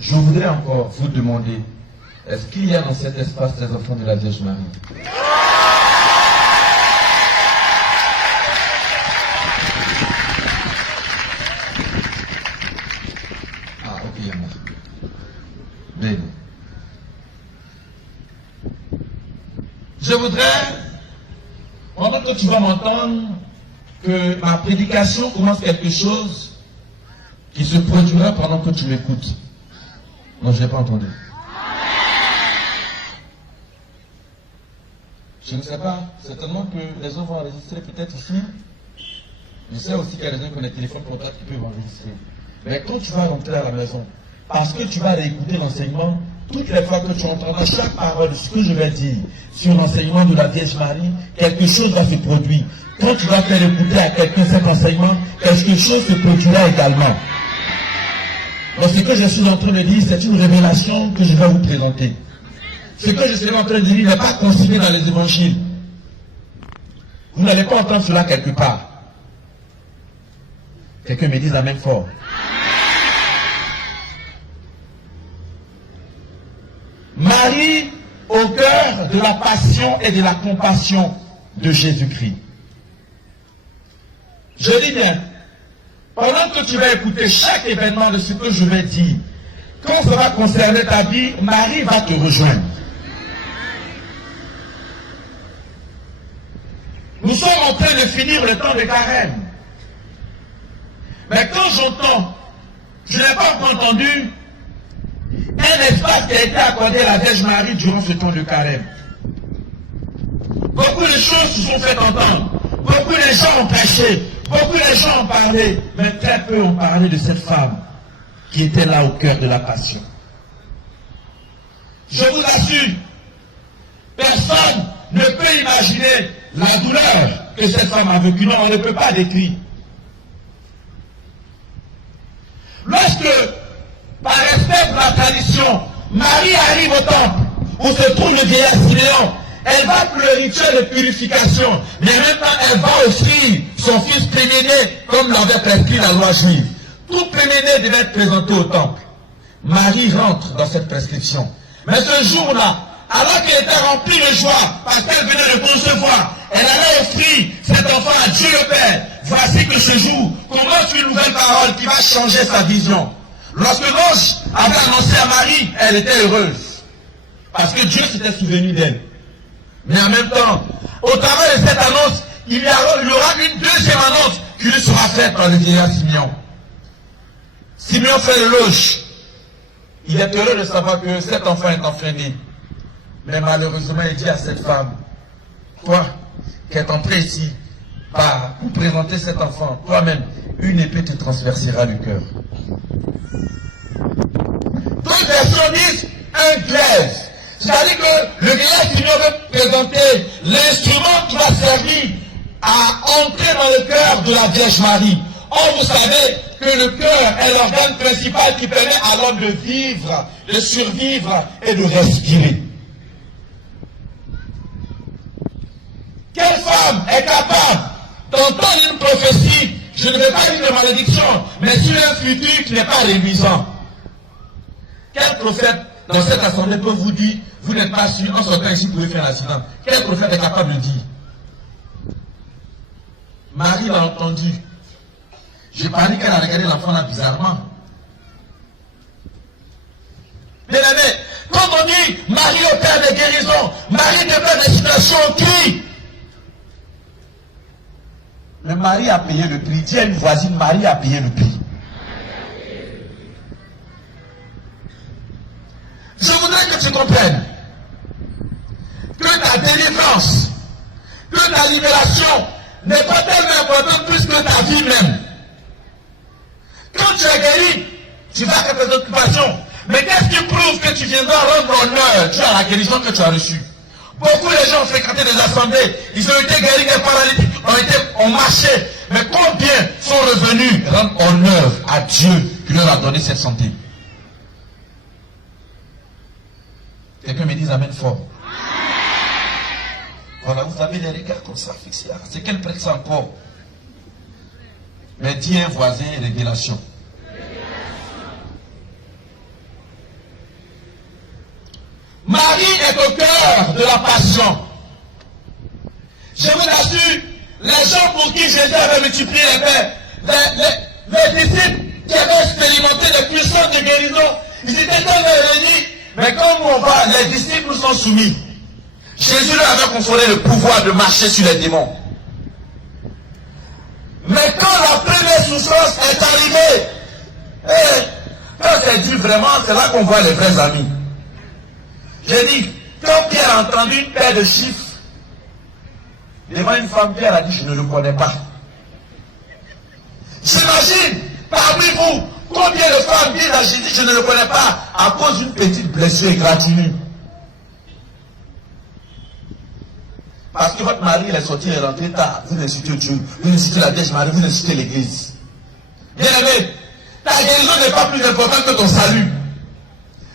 Je voudrais encore vous demander, est-ce qu'il y a dans cet espace des enfants de la Vierge Marie? Ah, ok, il y en a. Bien. Je voudrais, pendant que tu vas m'entendre, que ma prédication commence quelque chose qui se produira pendant que tu m'écoutes. Non, je n'ai pas entendu. Je ne sais pas, certainement que les gens vont enregistrer peut-être ici. Je sais aussi qu'il y a des gens qui ont des téléphones portables qui peuvent enregistrer. Mais quand tu vas rentrer à la maison, parce que tu vas réécouter l'enseignement, toutes les fois que tu entendras chaque parole de ce que je vais dire sur l'enseignement de la Vierge Marie, quelque chose va se produire. Quand tu vas faire écouter à quelqu'un cet enseignement, quelque chose se produira également. Donc ce que je suis en train de dire, c'est une révélation que je vais vous présenter. Ce que je serai en train de dire n'est pas consigné dans les évangiles. Vous n'allez pas entendre cela quelque part. Quelqu'un me dise amen fort. Marie au cœur de la passion et de la compassion de Jésus-Christ. Je dis bien, pendant que tu vas écouter chaque événement de ce que je vais dire, quand ça va concerner ta vie, Marie va te rejoindre. Nous sommes en train de finir le temps de carême. Mais quand j'entends, je n'ai pas encore entendu un espace qui a été accordé à la Vierge Marie durant ce temps de carême. Beaucoup de choses se sont faites entendre. Beaucoup de gens ont prêché. Beaucoup de gens ont parlé. Mais très peu ont parlé de cette femme qui était là au cœur de la passion. Je vous assure, personne ne peut imaginer la douleur que cette femme a vécue. Non, on ne peut pas décrire. Lorsque, par respect pour la tradition, Marie arrive au temple où se trouve le vieillard Siméon, elle va pour le rituel de purification, mais maintenant elle va offrir son fils premier-né comme l'avait prescrit la loi juive. Tout premier-né devait être présenté au temple. Marie rentre dans cette prescription. Mais ce jour-là, alors qu'elle était remplie de joie, parce qu'elle venait de concevoir, elle allait offrir cet enfant à Dieu le Père. Voici que ce jour commence une nouvelle parole qui va changer sa vision. Lorsque l'ange avait annoncé à Marie, elle était heureuse. Parce que Dieu s'était souvenu d'elle. Mais en même temps, au travers de cette annonce, il y aura une deuxième annonce qui lui sera faite par le vieillard Siméon. Siméon fait l'éloge. Il est heureux de savoir que cet enfant est entraîné. Mais malheureusement, il dit à cette femme, toi qui es entrée ici, pour présenter cet enfant, toi-même, une épée te transpercera le cœur. D'autres versions disent un glaive. C'est-à-dire que le vieillard Siméon veut présenter l'instrument qui va servir à entrer dans le cœur de la Vierge Marie. Or, vous savez que le cœur est l'organe principal qui permet à l'homme de vivre, de survivre et de respirer. Quelle femme est capable d'entendre une prophétie, je ne vais pas dire de malédiction, mais sur un futur qui n'est pas réduisant? Quel prophète dans cette assemblée peut vous dire, vous n'êtes pas sûr, en sortant ici, vous pouvez faire un accident? Quel prophète est capable de dire? Marie l'a entendu. J'ai parlé qu'elle a regardé l'enfant là bizarrement. Bien aimé, quand on dit Marie opère des guérisons, Marie opère des situations qui. Mais Marie a payé le prix. Dis à une voisine, Marie a payé le prix. Je voudrais que tu comprennes que ta délivrance, que ta libération n'est pas tellement importante plus que ta vie même. Quand tu es guéri, tu vas faire tes occupations. Mais qu'est-ce qui prouve que tu viendras rendre honneur à la guérison que tu as reçue? Beaucoup de gens ont fréquenté des assemblées, ils ont été guéris, des paralytiques ont marché. Mais combien sont revenus rendre honneur à Dieu qui leur a donné cette santé? Quelqu'un me dise amen fort. Voilà, vous avez des regards comme ça fixés là. C'est quel prêtre ça encore? Mais dis un voisin, révélation. Marie est au cœur de la passion. Je vous assure, les gens pour qui Jésus avait multiplié les pains, les disciples qui avaient expérimenté les puissances de guérison, ils étaient tellement réunis, mais comme on voit, les disciples nous sont soumis. Jésus leur avait consolé le pouvoir de marcher sur les démons. Mais quand la première souffrance est arrivée, quand c'est dur vraiment, c'est là qu'on voit les vrais amis. J'ai dit, quand Pierre a entendu une paire de chiffres, devant une femme, Pierre a dit, je ne le connais pas. J'imagine, parmi vous, combien de femmes disent à Jésus, je ne le connais pas, à cause d'une petite blessure égratignure. Parce que votre mari, il est sorti, il est rentré tard. Vous insultez Dieu, vous insultez la Vierge Marie, vous insultez l'église. Bien aimé, ta guérison n'est pas plus importante que ton salut.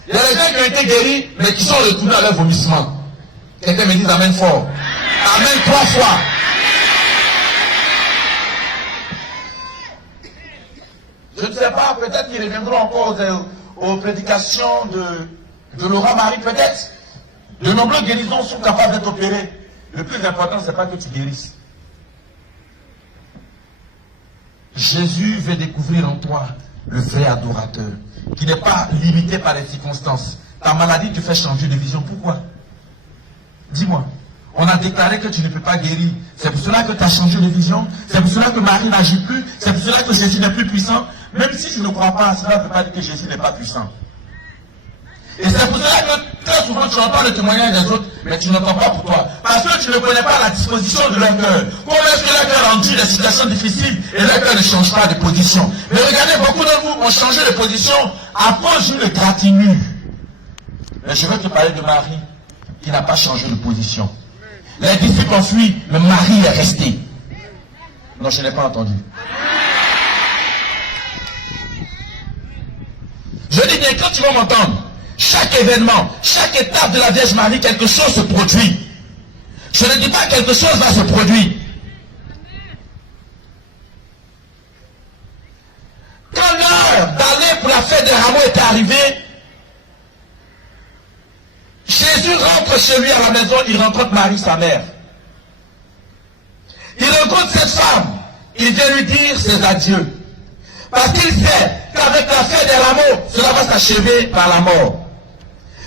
Il y a des gens qui ont été guéris, mais qui sont retournés à leur vomissement. Quelqu'un me dit amen fort. Amen 3 fois. Je ne sais pas, peut-être qu'ils reviendront encore aux prédications de Laura Marie, peut-être. De nombreuses guérisons sont capables d'être opérées. Le plus important, ce n'est pas que tu guérisses. Jésus veut découvrir en toi le vrai adorateur, qui n'est pas limité par les circonstances. Ta maladie te fait changer de vision. Pourquoi? Dis-moi. On a déclaré que tu ne peux pas guérir. C'est pour cela que tu as changé de vision. C'est pour cela que Marie n'agit plus. C'est pour cela que Jésus n'est plus puissant. Même si je ne crois pas, cela ne veut pas dire que Jésus n'est pas puissant. Et c'est pour cela que très souvent tu entends le témoignage des autres, mais tu n'entends pas pour toi. Parce que tu ne connais pas la disposition de leur cœur. Comment est-ce que leur cœur endure des situations difficiles et leur cœur ne change pas de position? Mais regardez, beaucoup d'entre vous ont changé de position à cause d'une égratignure. Mais je veux te parler de Marie qui n'a pas changé de position. Les disciples ont fui, mais Marie est restée. Non, je n'ai pas entendu. Je dis bien, quand tu vas m'entendre, chaque événement, chaque étape de la Vierge Marie, quelque chose se produit. Je ne dis pas quelque chose va se produire. Quand l'heure d'aller pour la fête des rameaux était arrivée, Jésus rentre chez lui à la maison, il rencontre Marie, sa mère. Il rencontre cette femme, il vient lui dire ses adieux. Parce qu'il sait qu'avec la fête des rameaux, cela va s'achever par la mort.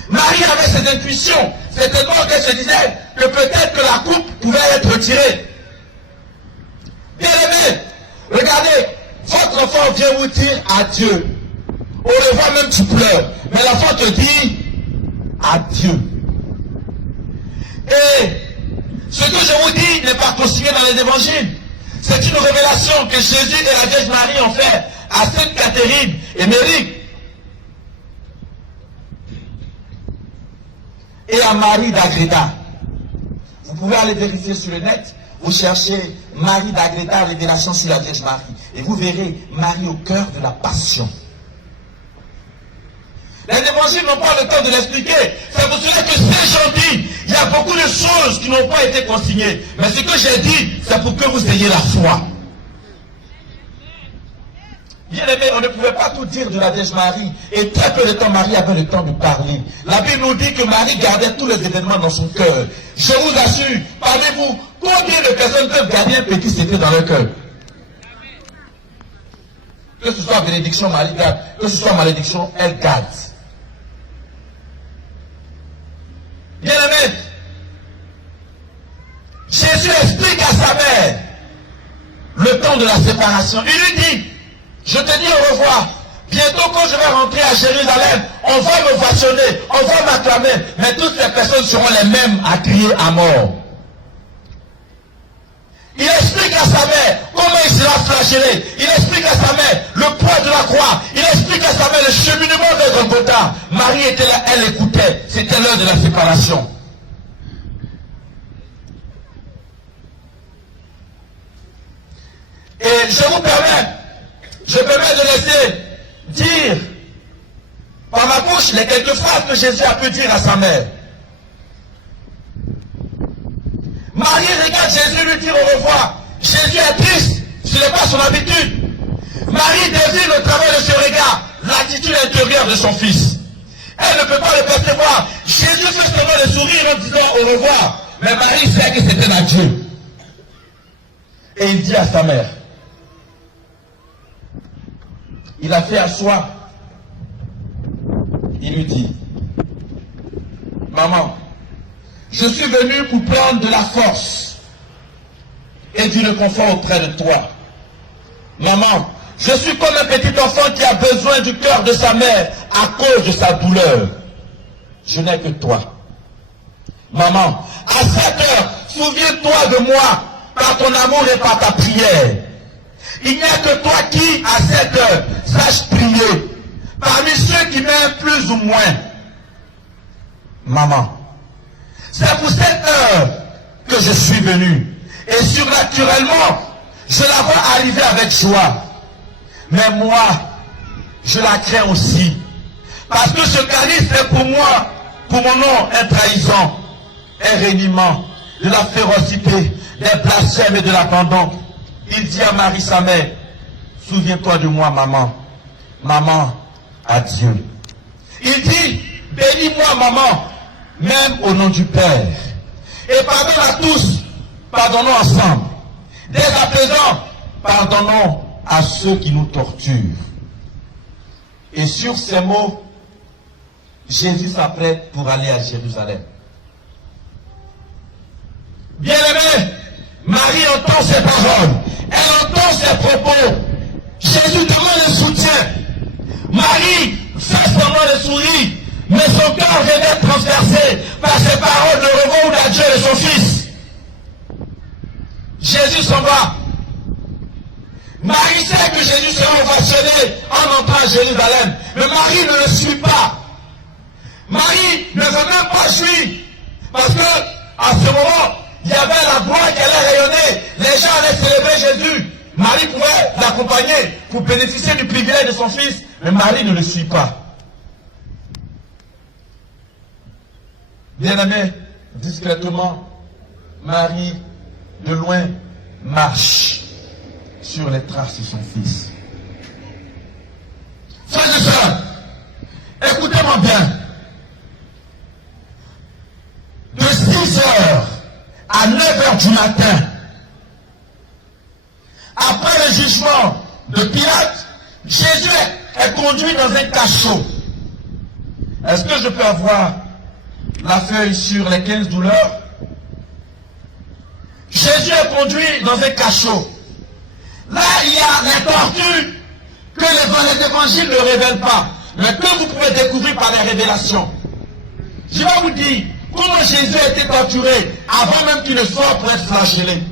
Marie avait ses intuitions. C'était donc qu'elle se disait que peut-être que la coupe pouvait être retirée. Bien aimé, regardez, votre enfant vient vous dire adieu. Au revoir, même tu pleures. Mais l'enfant te dit adieu. Et ce que je vous dis n'est pas consigné dans les évangiles. C'est une révélation que Jésus et la Vierge Marie ont fait à Sainte Catherine et Méric. Et à Marie d'Agreda. Vous pouvez aller vérifier sur le net, vous cherchez Marie d'Agreda, révélation sur la Vierge Marie. Et vous verrez Marie au cœur de la passion. Les évangiles n'ont pas le temps de l'expliquer. C'est pour cela que ces gens disent, il y a beaucoup de choses qui n'ont pas été consignées. Mais ce que j'ai dit, c'est pour que vous ayez la foi. Bien aimé, on ne pouvait pas tout dire de la Vierge Marie. Et très peu de temps, Marie avait le temps de parler. La Bible nous dit que Marie gardait tous les événements dans son cœur. Je vous assure, parmi vous, combien de personnes peuvent garder un petit secret dans leur cœur? Que ce soit bénédiction, Marie garde. Que ce soit malédiction, elle garde. Bien aimé, Jésus explique à sa mère le temps de la séparation. Il lui dit, je te dis au revoir. Bientôt quand je vais rentrer à Jérusalem, on va me vationner, on va m'acclamer, mais toutes ces personnes seront les mêmes à crier à mort. Il explique à sa mère comment il sera flagellé. Il explique à sa mère le poids de la croix. Il explique à sa mère le cheminement vers Golgotha. Marie était là, elle écoutait. C'était l'heure de la séparation. Et je me permets de laisser dire par ma bouche les quelques phrases que Jésus a pu dire à sa mère. Marie regarde Jésus lui dire au revoir. Jésus est triste, ce n'est pas son habitude. Marie devine au travers de ce regard l'attitude intérieure de son fils. Elle ne peut pas le percevoir. Jésus fait seulement le sourire en disant au revoir. Mais Marie sait que c'était un Dieu. Et il dit à sa mère, il a fait asseoir. Il lui dit, maman, je suis venu pour prendre de la force et du réconfort auprès de toi. Maman, je suis comme un petit enfant qui a besoin du cœur de sa mère à cause de sa douleur. Je n'ai que toi. Maman, à cette heure, souviens-toi de moi par ton amour et par ta prière. Il n'y a que toi qui, à cette heure, sache prier. Parmi ceux qui m'aiment plus ou moins. Maman, c'est pour cette heure que je suis venu. Et surnaturellement, je la vois arriver avec joie. Mais moi, je la crains aussi. Parce que ce calice est pour moi, pour mon nom, un trahison, un reniement, de la férocité, des blasphèmes et de l'abandon. Il dit à Marie, sa mère, souviens-toi de moi, maman. Maman, adieu. Il dit, bénis-moi, maman, même au nom du Père. Et pardonne à tous, pardonnons ensemble. Dès à présent, pardonnons à ceux qui nous torturent. Et sur ces mots, Jésus s'apprête pour aller à Jérusalem. Bien-aimé, Marie entend ces paroles, elle entend ces propos. Jésus demande le soutien. Marie fait semblant de sourire, mais son cœur vient d'être transpercé par ces paroles de revoir d'adieu de son fils. Jésus s'en va. Marie sait que Jésus sera ovationné en entrant à Jérusalem, mais Marie ne le suit pas. Marie ne veut même pas suivre, parce que à ce moment, il y avait la gloire qui allait rayonner. Les gens allaient célébrer Jésus. Marie pouvait l'accompagner pour bénéficier du privilège de son fils, mais Marie ne le suit pas. Bien-aimé, discrètement, Marie, de loin, marche sur les traces de son fils. Frères et sœurs, écoutez-moi bien. De 6 heures à 9 heures du matin, après le jugement de Pilate, Jésus est conduit dans un cachot. Est-ce que je peux avoir la feuille sur les 15 douleurs? Jésus est conduit dans un cachot. Là, il y a les tortures que les évangiles ne révèlent pas, mais que vous pouvez découvrir par les révélations. Je vais vous dire comment Jésus a été torturé avant même qu'il ne soit pour être flagellé.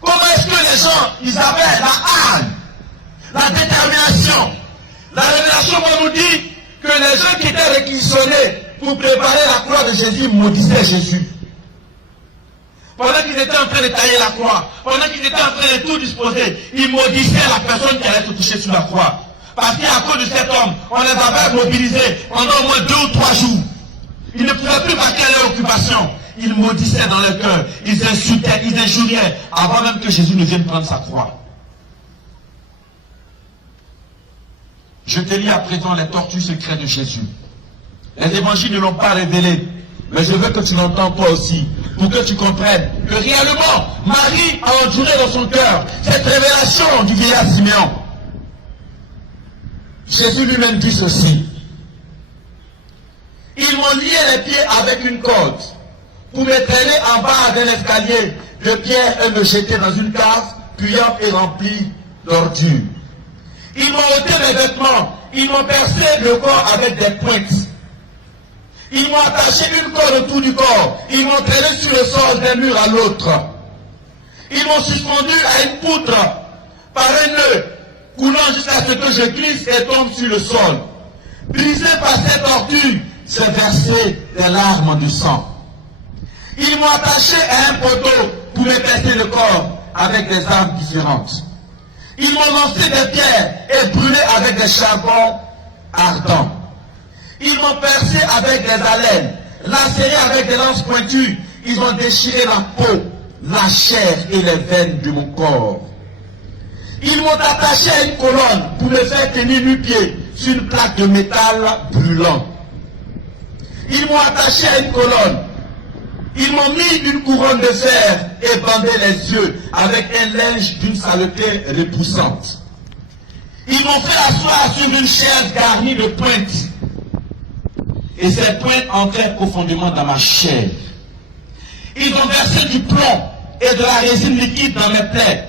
Comment est-ce que les gens, ils avaient la haine, la détermination. La révélation va nous dire que les gens qui étaient réquisitionnés pour préparer la croix de Jésus maudissaient Jésus. Pendant qu'ils étaient en train de tailler la croix, pendant qu'ils étaient en train de tout disposer, ils maudissaient la personne qui allait se toucher sur la croix. Parce qu'à cause de cet homme, on les avait mobilisés pendant au moins 2 ou 3 jours. Ils ne pouvaient plus vaquer à leur occupation. Ils maudissaient dans leur cœur, ils insultaient, ils injuriaient, avant même que Jésus ne vienne prendre sa croix. Je te lis à présent les tortures secrètes de Jésus. Les évangiles ne l'ont pas révélé, mais je veux que tu l'entends toi aussi, pour que tu comprennes que réellement, Marie a enduré dans son cœur cette révélation du vieillard Siméon. Jésus lui-même dit ceci. Ils m'ont lié les pieds avec une corde pour me traîner en bas d'un escalier de pierre et me jeter dans une cave puante et remplie d'ordures. Ils m'ont ôté mes vêtements, ils m'ont percé le corps avec des pointes. Ils m'ont attaché une corde autour du corps, ils m'ont traîné sur le sol d'un mur à l'autre. Ils m'ont suspendu à une poutre par un nœud, coulant jusqu'à ce que je glisse et tombe sur le sol. Brisé par cette torture, j'ai versé des larmes de sang. Ils m'ont attaché à un poteau pour me percer le corps avec des armes différentes. Ils m'ont lancé des pierres et brûlé avec des charbons ardents. Ils m'ont percé avec des haleines, lacéré avec des lances pointues. Ils ont déchiré la peau, la chair et les veines de mon corps. Ils m'ont attaché à une colonne pour me faire tenir nu-pieds sur une plaque de métal brûlant. Ils m'ont attaché à une colonne. Ils m'ont mis une couronne de fer et bandé les yeux avec un linge d'une saleté repoussante. Ils m'ont fait asseoir sur une chaise garnie de pointes. Et ces pointes entraient profondément dans ma chair. Ils ont versé du plomb et de la résine liquide dans mes plaies.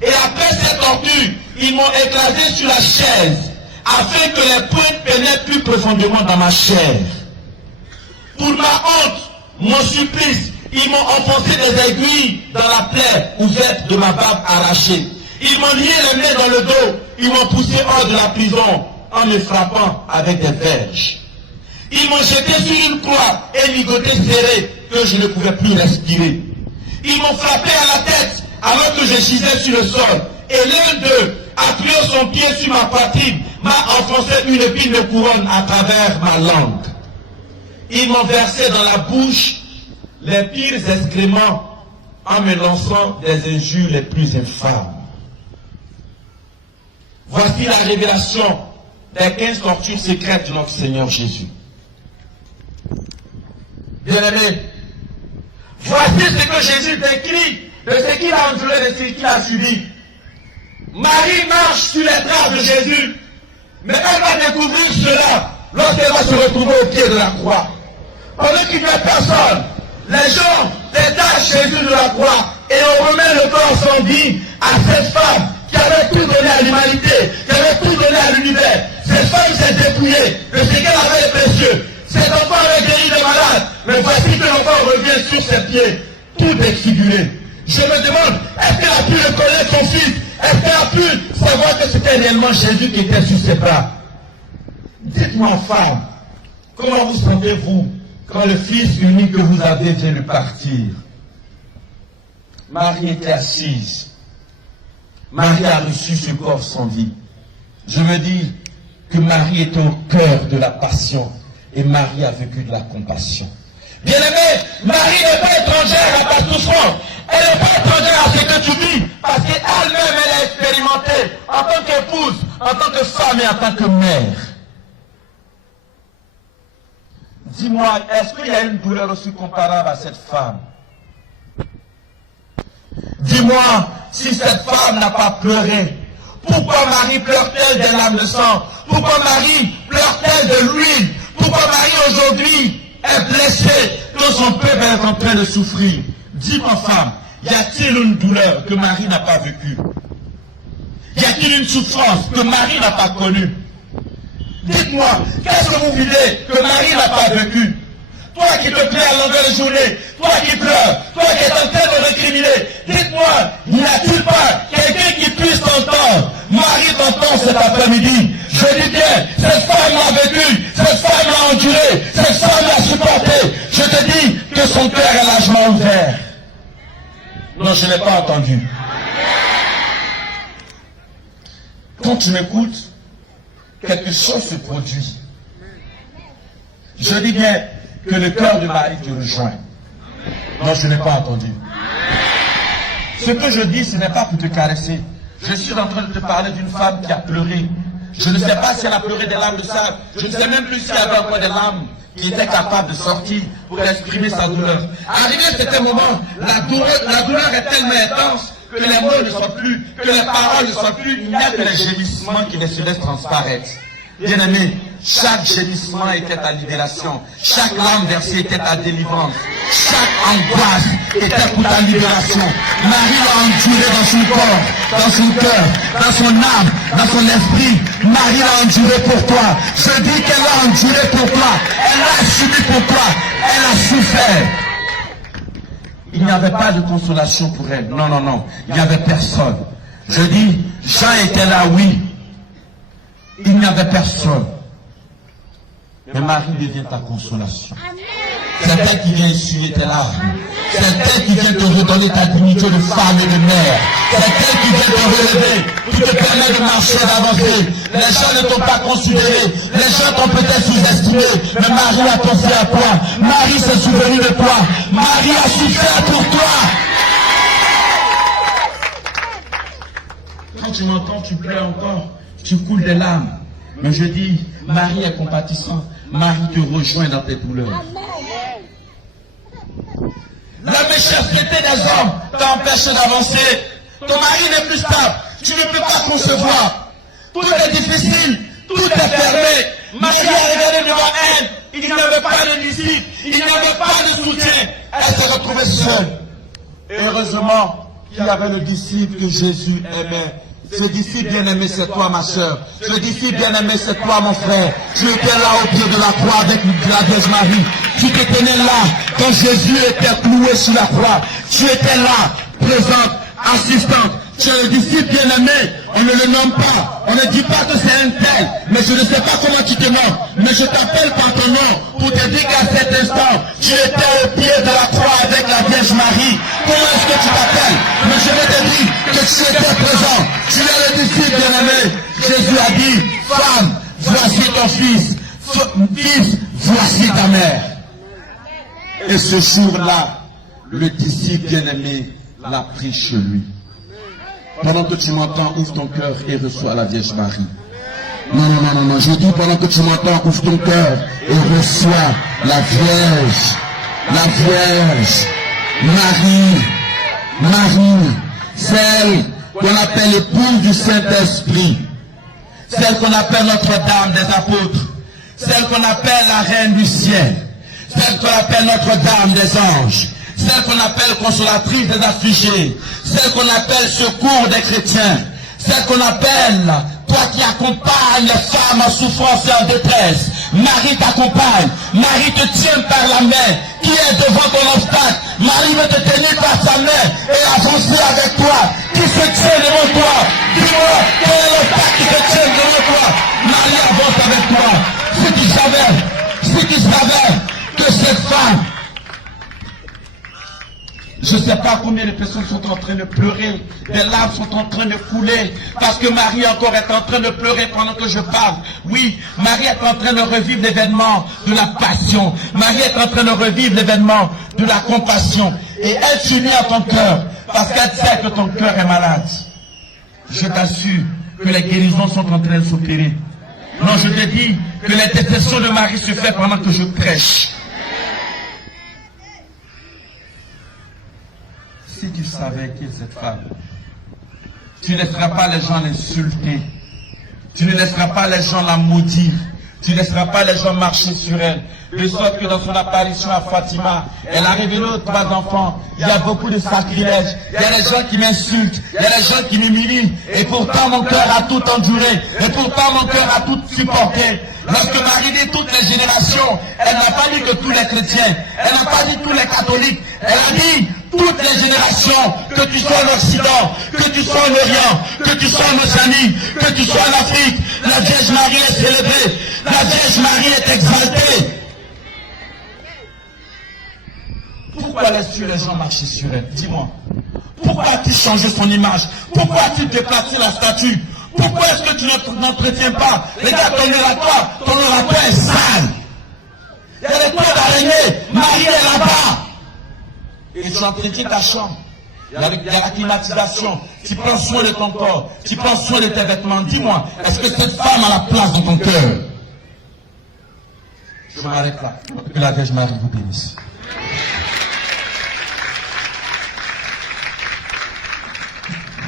Et après cette torture, ils m'ont écrasé sur la chaise afin que les pointes pénètrent plus profondément dans ma chair. Pour ma honte, mon supplice, ils m'ont enfoncé des aiguilles dans la plaie ouverte de ma barbe arrachée. Ils m'ont lié les mains dans le dos. Ils m'ont poussé hors de la prison en me frappant avec des verges. Ils m'ont jeté sur une croix et ligoté serré que je ne pouvais plus respirer. Ils m'ont frappé à la tête alors que je gisais sur le sol. Et l'un d'eux, appuyant son pied sur ma poitrine, m'a enfoncé une épine de couronne à travers ma langue. Ils m'ont versé dans la bouche les pires excréments en me lançant des injures les plus infâmes. Voici la révélation des 15 tortures secrètes de notre Seigneur Jésus. Bien-aimés, voici ce que Jésus décrit de ce qu'il a enduré, de ce qu'il a subi. Marie marche sur les traces de Jésus, mais elle va découvrir cela lorsqu'elle va se retrouver au pied de la croix. Pendant qu'il n'y a personne, les gens détachent Jésus de la croix et on remet le corps sans vie à cette femme qui avait tout donné à l'humanité, qui avait tout donné à l'univers. Cette femme s'est dépouillée de ce qu'elle avait de précieux. Cet enfant avait guéri des malades, mais voici que l'enfant revient sur ses pieds, tout défiguré. Je me demande, est-ce qu'elle a pu reconnaître son fils? Est-ce qu'elle a pu savoir que c'était réellement Jésus qui était sur ses bras? Dites-moi, femme, comment vous sentez-vous quand le fils unique que vous avez vient de partir? Marie était assise. Marie a reçu ce corps sans vie. Je me dis que Marie était au cœur de la passion et Marie a vécu de la compassion. Bien-aimé, Marie n'est pas étrangère à ta souffrance. Elle n'est pas étrangère à ce que tu vis parce qu'elle-même, elle a expérimenté en tant qu'épouse, en tant que femme et en tant que mère. Dis-moi, est-ce qu'il y a une douleur aussi comparable à cette femme? Dis-moi, si cette femme n'a pas pleuré, pourquoi Marie pleure-t-elle des larmes de sang? Pourquoi Marie pleure-t-elle de l'huile? Pourquoi Marie aujourd'hui est blessée quand son peuple est en train de souffrir? Dis-moi, femme, y a-t-il une douleur que Marie n'a pas vécue? Y a-t-il une souffrance que Marie n'a pas connue? Dites-moi, qu'est-ce que vous vivez que Marie n'a pas vécu? Toi qui te plais à longueur de journée, toi qui pleures, toi qui es en train de récriminer, dites-moi, n'y a-t-il pas quelqu'un qui puisse t'entendre? Marie t'entend cet après-midi. Je dis bien, cette femme l'a vécu, cette femme l'a enduré, cette femme l'a supporté. Je te dis que son cœur est largement ouvert. Non, je n'ai pas entendu. Quand tu m'écoutes, quelque chose se produit. Je dis bien que le cœur de Marie te rejoint. Non, je n'ai pas entendu. Ce que je dis, ce n'est pas pour te caresser. Je suis en train de te parler d'une femme qui a pleuré. Je ne sais pas si elle a pleuré des larmes de sable. Je ne sais même plus s'il y avait encore des larmes qui étaient capables de sortir pour exprimer sa douleur. Arrivé à cet moment, la douleur est tellement intense que les mots ne sont plus, que les paroles ne sont plus, il n'y a que les gémissements qui se laissent transparaître. Bien-aimé, chaque gémissement était ta libération, chaque larme versée était ta délivrance, chaque angoisse était pour ta libération. Marie l'a enduré dans son corps, dans son cœur, dans son âme, dans son esprit. Marie l'a enduré pour toi. Je dis qu'elle l'a enduré pour toi, elle l'a subi pour toi, elle a souffert. Il n'y avait pas de consolation pour elle. Non, non, non. Il n'y avait personne. Je dis, Jean était là, oui. Il n'y avait personne. Mais Marie devient ta consolation. C'est elle qui vient essuyer tes larmes. C'est elle qui vient te redonner ta dignité de femme et de mère. C'est elle qui vient te relever, qui te permet de marcher, d'avancer. Les gens ne t'ont pas considéré. Les gens t'ont peut-être sous-estimé. Mais Marie a pensé à toi. Marie s'est souvenue de toi. Marie a souffert pour toi. Quand tu m'entends, tu pleures encore. Tu coules des larmes. Mais je dis, Marie est compatissante. Marie te rejoint dans tes douleurs. La méchanceté des hommes t'a empêché d'avancer. Ton mari n'est plus stable. Tu ne peux pas concevoir. Tout est difficile. Tout est fermé. Marie a regardé devant elle. Il n'y avait pas de disciple. Il n'y avait pas de soutien. Elle s'est retrouvée seule. Heureusement qu'il y avait le disciple que Jésus aimait. Ce disciple bien-aimé, c'est toi, ma soeur. Ce disciple bien-aimé, c'est toi, mon frère. Tu étais là au pied de la croix avec la Vierge Marie. Tu te tenais là quand Jésus était cloué sur la croix. Tu étais là, présente, assistante. Tu es le disciple bien-aimé. On ne le nomme pas. On ne dit pas que c'est un tel. Mais je ne sais pas comment tu te nommes. Mais je t'appelle par ton nom pour te dire qu'à cet instant, tu étais au pied de la croix avec la Vierge Marie. Comment est-ce que tu t'appelles? Mais je vais te dire que tu étais présent. Tu es le disciple bien-aimé. Jésus a dit, femme, voici ton fils. Fils, voici ta mère. Et ce jour-là, le disciple bien-aimé l'a pris chez lui. Pendant que tu m'entends, ouvre ton cœur et reçois la Vierge Marie. Non. Je dis pendant que tu m'entends, ouvre ton cœur et reçois la Vierge. La Vierge. Marie. Celle qu'on appelle l'épouse du Saint-Esprit. Celle qu'on appelle Notre-Dame des Apôtres. Celle qu'on appelle la Reine du Ciel. Celle qu'on appelle Notre-Dame des Anges. Celle qu'on appelle consolatrice des affligés, celle qu'on appelle secours des chrétiens, celle qu'on appelle, toi qui accompagnes les femmes en souffrance et en détresse. Marie t'accompagne, Marie te tient par la main, qui est devant ton obstacle. Marie veut te tenir par sa main et avancer avec toi. Qui se tient devant toi? Dis-moi, quel est l'obstacle qui te tient devant toi? Marie avance avec toi. Si tu savais que cette femme, je ne sais pas combien de personnes sont en train de pleurer, des larmes sont en train de couler, parce que Marie encore est en train de pleurer pendant que je parle. Oui, Marie est en train de revivre l'événement de la passion. Marie est en train de revivre l'événement de la compassion. Et elle s'unit à ton cœur, parce qu'elle sait que ton cœur est malade. Je t'assure que les guérisons sont en train de s'opérer. Non, je te dis que l'intercession de Marie se fait pendant que je prêche. Si tu savais qui est cette femme, tu ne laisseras pas les gens l'insulter. Tu ne laisseras pas les gens la maudire. Tu ne laisseras pas les gens marcher sur elle. De sorte que dans son apparition à Fatima, elle a révélé aux 3 enfants, il y a beaucoup de sacrilèges. Il y a des gens qui m'insultent. Il y a des gens qui m'humilient. Et pourtant mon cœur a tout enduré. Et pourtant mon cœur a tout supporté. Lorsque Marie dit toutes les générations, elle n'a pas dit que tous les chrétiens. Elle n'a pas dit tous les catholiques. Elle a dit toutes les générations, que tu sois en Occident, que tu sois en Orient, que tu sois en Océanie, que tu sois en Afrique, la Vierge Marie est célébrée, la Vierge Marie est exaltée. Pourquoi laisses-tu les gens marcher sur elle? Dis-moi. Pourquoi as-tu changé son image? Pourquoi as-tu déplacé la statue? Pourquoi est-ce que tu n'entretiens pas? Regarde ton oratoire est sale. Il y a des toits d'araignée, Marie est là-bas. Et tu entretiens ta chambre. Il y a la climatisation. Tu prends soin de ton corps. Tu prends soin de tes vêtements. Dis-moi, est-ce que cette femme a la place dans ton cœur? Je m'arrête là. Que la Vierge Marie vous bénisse.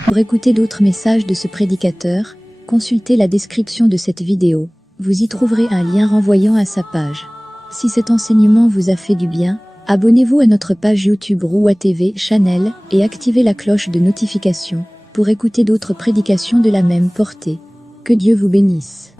Pour écouter d'autres messages de ce prédicateur, consultez la description de cette vidéo. Vous y trouverez un lien renvoyant à sa page. Si cet enseignement vous a fait du bien, abonnez-vous à notre page YouTube Roua TV Channel et activez la cloche de notification pour écouter d'autres prédications de la même portée. Que Dieu vous bénisse.